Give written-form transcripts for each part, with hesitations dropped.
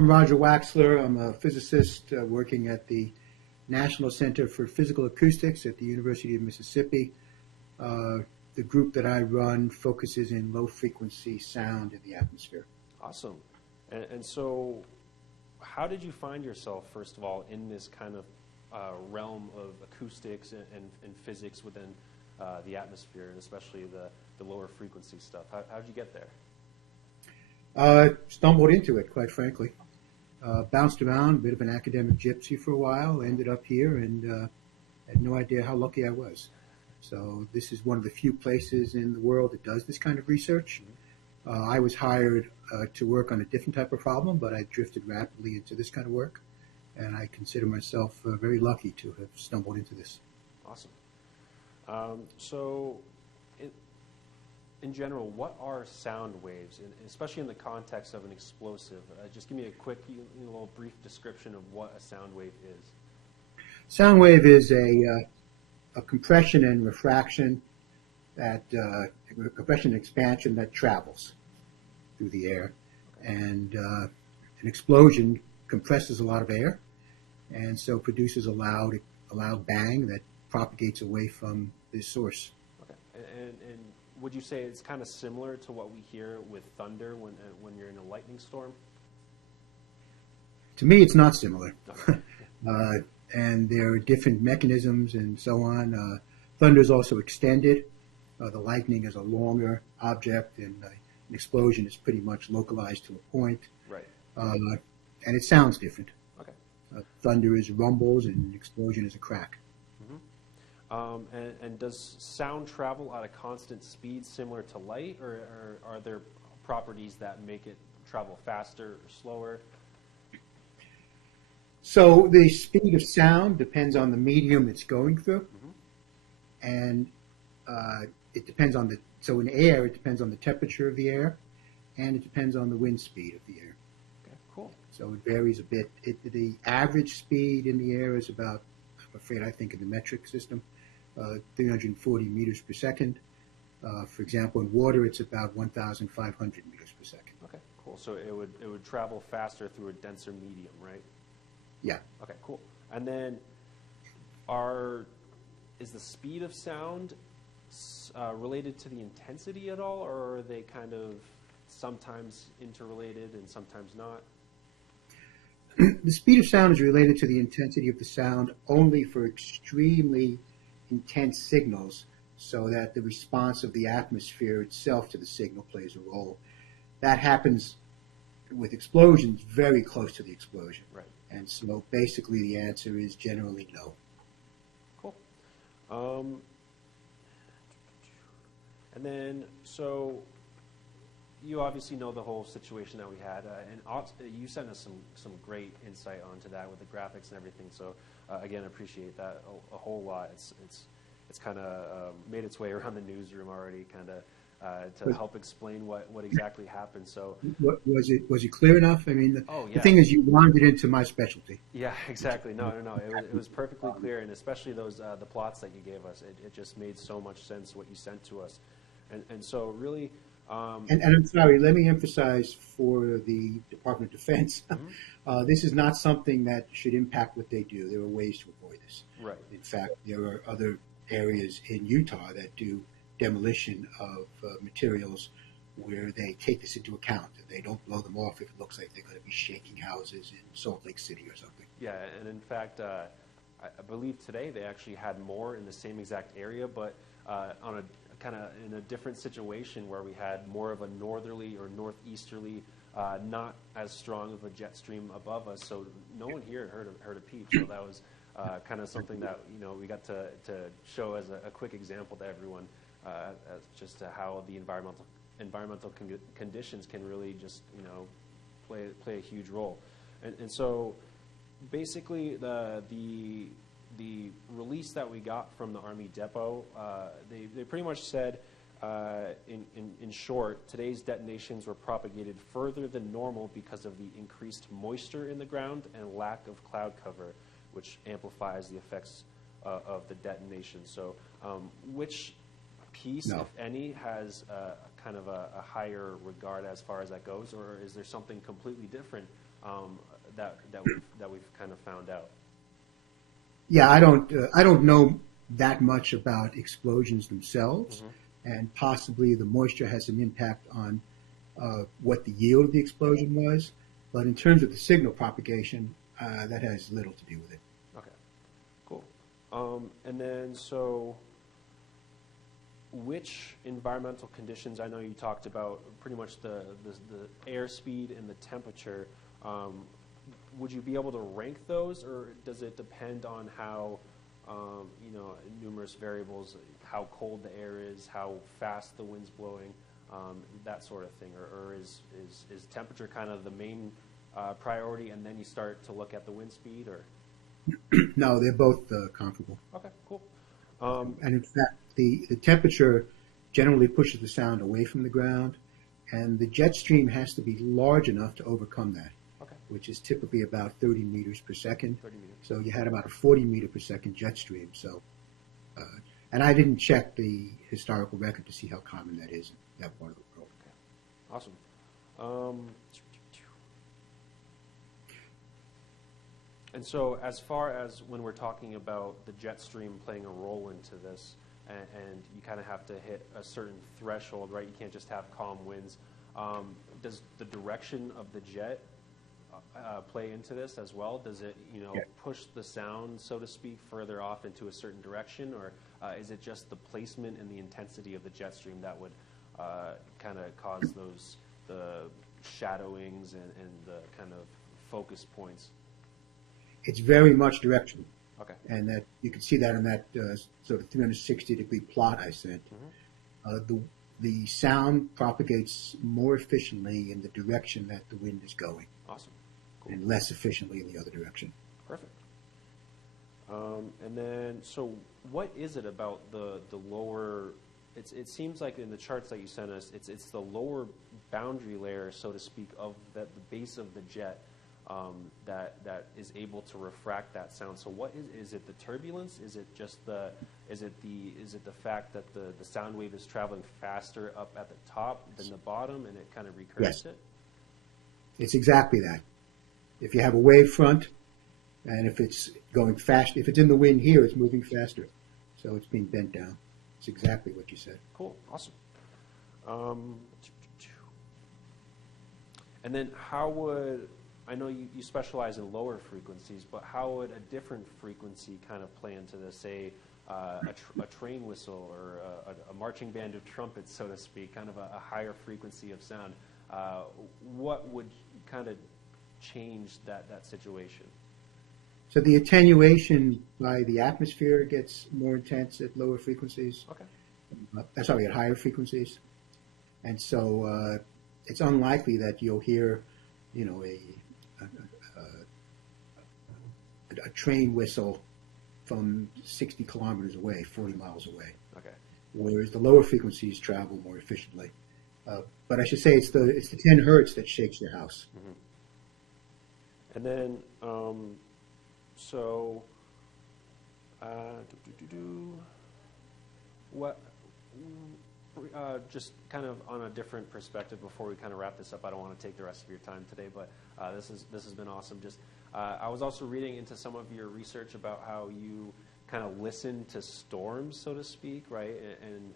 I'm Roger Waxler. I'm a physicist working at the National Center for Physical Acoustics at the University of Mississippi. The group that I run focuses in low-frequency sound in the atmosphere. Awesome. And so how did you find yourself, first of all, in this kind of realm of acoustics and physics within the atmosphere, and especially the lower frequency stuff? How did you get there? Stumbled into it, quite frankly. Bounced around, a bit of an academic gypsy for a while, ended up here, and had no idea how lucky I was. So this is one of the few places in the world that does this kind of research. I was hired to work on a different type of problem, but I drifted rapidly into this kind of work, and I consider myself very lucky to have stumbled into this. Awesome. So in general, what are sound waves, and especially in the context of an explosive? Just give me a quick, little brief description of what a sound wave is. Sound wave is a compression and refraction compression and expansion that travels through the air. Okay. And an explosion compresses a lot of air, and so produces a loud bang that propagates away from the source. Okay. And would you say it's kind of similar to what we hear with thunder when you're in a lightning storm? To me, it's not similar. Okay. And there are different mechanisms and so on. Thunder is also extended. The lightning is a longer object, and an explosion is pretty much localized to a point. Right. And it sounds different. Okay. Thunder is rumbles, and an explosion is a crack. And does sound travel at a constant speed similar to light, or are there properties that make it travel faster or slower? So the speed of sound depends on the medium it's going through, and it depends on so in air, it depends on the temperature of the air, and it depends on the wind speed of the air. Okay, cool. So it varies a bit. The average speed in the air is about, I'm afraid I think in the metric system, 340 meters per second. For example, in water, it's about 1,500 meters per second. Okay, cool. So it would travel faster through a denser medium, right? Yeah. Okay, cool. And then is the speed of sound related to the intensity at all, or are they kind of sometimes interrelated and sometimes not? The speed of sound is related to the intensity of the sound only for extremely intense signals, so that the response of the atmosphere itself to the signal plays a role. That happens with explosions very close to the explosion. Right. And so basically the answer is generally no. Cool. And then, so you obviously know the whole situation that we had, and you sent us some great insight onto that with the graphics and everything. So again, I appreciate that a whole lot. It's kind of made its way around the newsroom already, kind of to help explain what exactly happened. So was it clear enough? I mean, yeah. The thing is, you wandered into my specialty. Yeah, exactly. No. It was perfectly clear, and especially those the plots that you gave us. It just made so much sense what you sent to us, and so really. And I'm sorry, let me emphasize for the Department of Defense, this is not something that should impact what they do. There are ways to avoid this. Right. In fact, there are other areas in Utah that do demolition of materials where they take this into account. They don't blow them off if it looks like they're going to be shaking houses in Salt Lake City or something. Yeah, and in fact, I believe today they actually had more in the same exact area, but on a kind of in a different situation where we had more of a northerly or northeasterly, not as strong of a jet stream above us. So no one here had heard a peep. So that was kind of something that we got to show as a quick example to everyone, as just to how the environmental conditions can really just play a huge role. And so basically the release that we got from the Army Depot, they pretty much said, in short, today's detonations were propagated further than normal because of the increased moisture in the ground and lack of cloud cover, which amplifies the effects of the detonation. So which piece, if any, has kind of a higher regard as far as that goes, or is there something completely different that we've kind of found out? Yeah, I don't know that much about explosions themselves, and possibly the moisture has an impact on what the yield of the explosion was. But in terms of the signal propagation, that has little to do with it. Okay, cool. And then so, which environmental conditions? I know you talked about pretty much the airspeed and the temperature. Would you be able to rank those, or does it depend on how, numerous variables, how cold the air is, how fast the wind's blowing, that sort of thing? Or is temperature kind of the main priority, and then you start to look at the wind speed, or? No, they're both comparable. Okay, cool. And in fact, the temperature generally pushes the sound away from the ground, and the jet stream has to be large enough to overcome that, which is typically about 30 meters per second. 30 meters. So you had about a 40 meter per second jet stream. So, and I didn't check the historical record to see how common that is in that part of the world. Okay. Awesome. And so as far as when we're talking about the jet stream playing a role into this, and you kind of have to hit a certain threshold, right? You can't just have calm winds. Does the direction of the jet play into this as well? Does it, push the sound, so to speak, further off into a certain direction, or is it just the placement and the intensity of the jet stream that would kind of cause the shadowings and the kind of focus points? It's very much directional. Okay. And that you can see that in that sort of 360-degree plot I sent. The sound propagates more efficiently in the direction that the wind is going. Awesome. Cool. And less efficiently in the other direction. Perfect. And then, so what is it about the lower? It seems like in the charts that you sent us, it's the lower boundary layer, so to speak, of the base of the jet that is able to refract that sound. So what is it? The turbulence? Is it just the fact that the sound wave is traveling faster up at the top than the bottom, and it kind of recurves it? It's exactly that. If you have a wave front, and if it's going fast, if it's in the wind here, it's moving faster. So it's being bent down. It's exactly what you said. Cool. Awesome. And then how would, I know you specialize in lower frequencies, but how would a different frequency kind of play into this, say a train whistle or a marching band of trumpets, so to speak, kind of a higher frequency of sound? What would kind of change that situation? So the attenuation by the atmosphere gets more intense at lower frequencies. Okay. Sorry, at higher frequencies. And so it's unlikely that you'll hear, a train whistle from 60 kilometers away, 40 miles away. Okay. Whereas the lower frequencies travel more efficiently. But I should say it's the 10 hertz that shakes your house. And then, just kind of on a different perspective before we kind of wrap this up. I don't want to take the rest of your time today, but this has been awesome. Just I was also reading into some of your research about how you kind of listen to storms, so to speak, right? And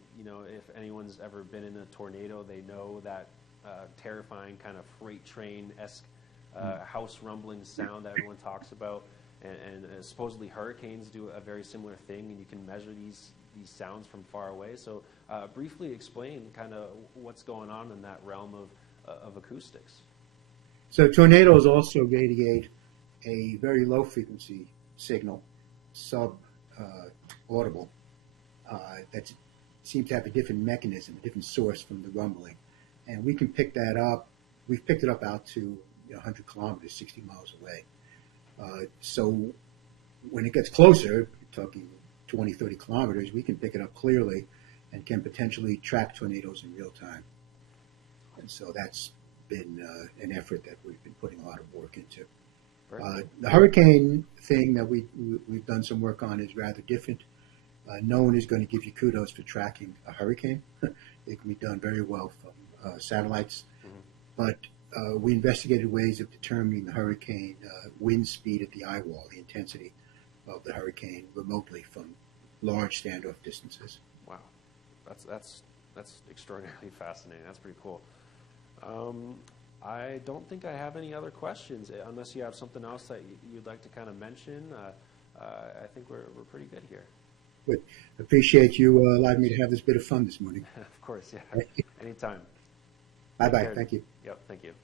if anyone's ever been in a tornado, they know that terrifying kind of freight train-esque house rumbling sound that everyone talks about. And supposedly hurricanes do a very similar thing, and you can measure these sounds from far away. So briefly explain kind of what's going on in that realm of acoustics. So tornadoes also radiate a very low frequency signal, sub-audible, that seems to have a different mechanism, a different source from the rumbling. And we can pick that up. We've picked it up out to 100 kilometers, 60 miles away. So when it gets closer, we're talking 20, 30 kilometers, we can pick it up clearly and can potentially track tornadoes in real time. And so that's been an effort that we've been putting a lot of work into. The hurricane thing that we've done some work on is rather different. No one is going to give you kudos for tracking a hurricane. It can be done very well from satellites. But we investigated ways of determining the hurricane wind speed at the eye wall, the intensity of the hurricane remotely from large standoff distances. Wow, that's extraordinarily fascinating. That's pretty cool. I don't think I have any other questions, unless you have something else that you'd like to kind of mention. I think we're pretty good here. Good. Appreciate you allowing me to have this bit of fun this morning. Of course, yeah. Anytime. Bye-bye. Thank you. Yep, thank you.